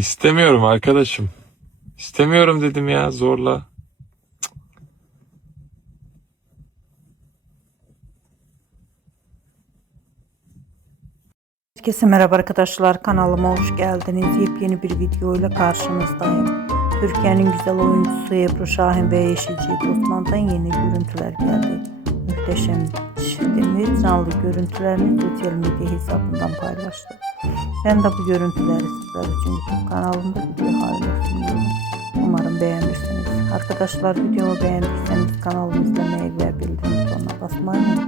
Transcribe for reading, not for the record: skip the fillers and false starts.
İstemiyorum arkadaşım. İstemiyorum dedim ya zorla. Herkese merhaba arkadaşlar, kanalıma hoş geldiniz. Yepyeni bir video ile karşınızdayım. Türkiye'nin güzel oyuncusu Ebru Şahin ve eşi Cihat Osman'dan yeni görüntüler geldi. Muhteşem Demir canlı görüntülerini sosyal medya hesabından paylaştı. Ben de bu görüntüleri sizler için YouTube kanalımda video haline sunuyorum. Umarım beğenirsiniz. Arkadaşlar, videomu beğendiyseniz kanalımı izlemeyi ve bildirim butonuna basmayı unutmayın.